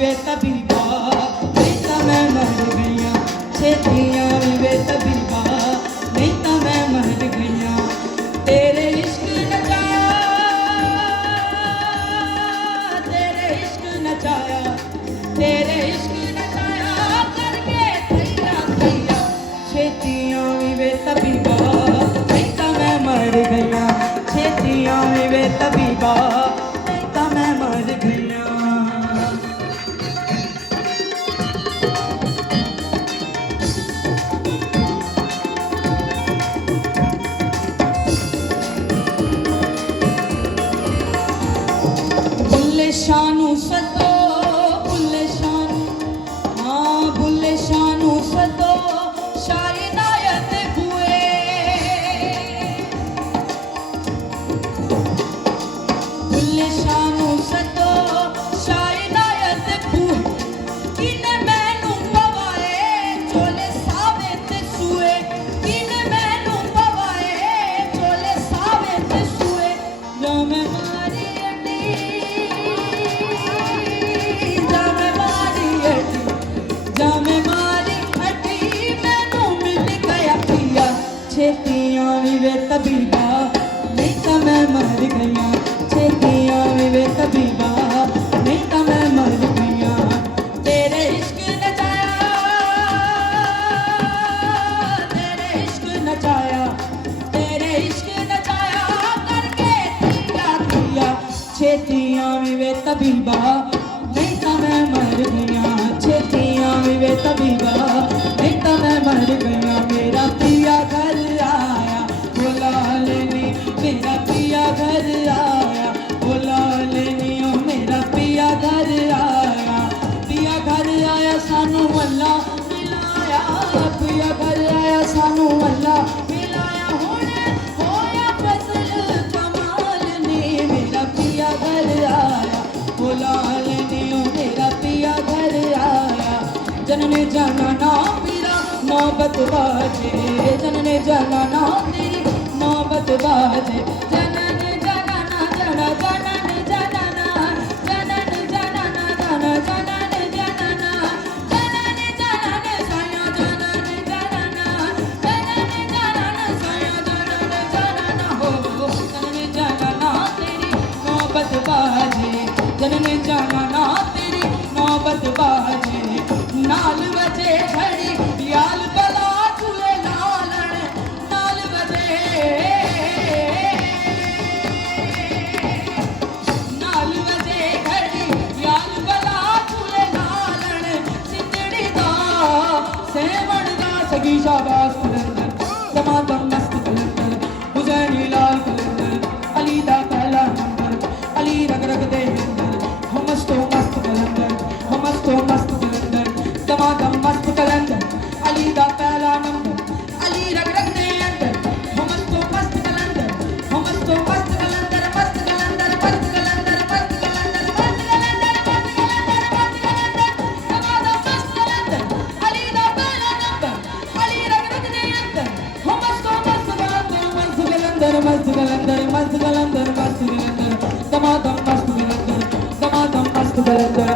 वे तबीबा नहीं तो मैं मर गईया छेतियां वे तबीबा नहीं तो मैं मर गईया तेरे इश्क नचाया तेरे इश्क नचाया तेरे इश्क नचाया करके थैया थैया छेतियां वे तबीबा नहीं तो मैं मर गईया छेतियां वे तबीबा नहीं तो मैं मर गईया बुल्ले शानू सदो बुल्ले शानू हाँ बुल्ले शानू सदो शाही नायत हुए बुल्ले शानू सदो शाही नायत हुए किने मैनू पवाए चोले सावे ते सुए किने मैनू पवाए चोले सावे ते सुए जो मैं मारी अड्डी जामे मारी अड्डी मैनू मिल गया पिया छेतियां वे तबीबा नहीं तो मैं मर गईया छेतियां वे तबीबा नहीं तो मैं मर गईया तेरे इश्क नचाया तेरे इश्क नचाया तेरे इश्क नचाया करके थैया थैया छेतियां वे तबीबा नहीं तो मैं मर गईया छेतियां वे तबीबा नहीं तो मैं मर गईया मेरा पिया घर आया बोला लेनी मेरा पिया घर आया बोला लेनी ओ मेरा पिया घर आया सानू अल्लाह मिलाया पिया घर आया सानू अल्लाह मिलाया हुणे होया फजल कमाल ने मेरा पिया घर आया बोला लेनी ओ मेरा पिया घर आया जनने जाना ना मेरा मोहब्बत बाजे जनने जाना ना तेरी मोहब्बत बाजे जनने जाना ना जाना जनने जाना ना जनने जाना ना जाना जनने जाना ना जनने जाना ने साया जनने जाना ना जनने जाना ना साया जनने जाना ना हो जनने जाना ना तेरी मोहब्बत बाजे जनने जाना ना तेरी मोहब्बत बाजे नाल बजे घड़ी याल बला चुले लालन नाल बजे घड़ी याल बला चुले लालन सितड़ी दा सेवण दा सगी शाबाश कलंदर दमादम मस्त कलंदर हुसैनी लाल कलंदर अली दा पहला नंबर अली रग रग दे अंदर हम मस्तो मस्त कलंदर हम मस्तो मस्त कलंदर दमादम मस्त कलंदर अली दा पहला नंबर अली रग रग दे अंदर हम मस्तो मस्त कलंदर हम मस्तो मस्त कलंदर मस्त कलंदर मस्त कलंदर मस्त कलंदर मस्त कलंदर मस्त कलंदर मस्त कलंदर दमादम मस्त कलंदर अली दा पहला नंबर अली रग रग दे अंदर हम मस्तो मस्त कलंदर मस्त कलंदर मस्त कलंदर मस्त कलंदर मस्त कलंदर दमादम मस्त कलंदर दमादम मस्त कलंदर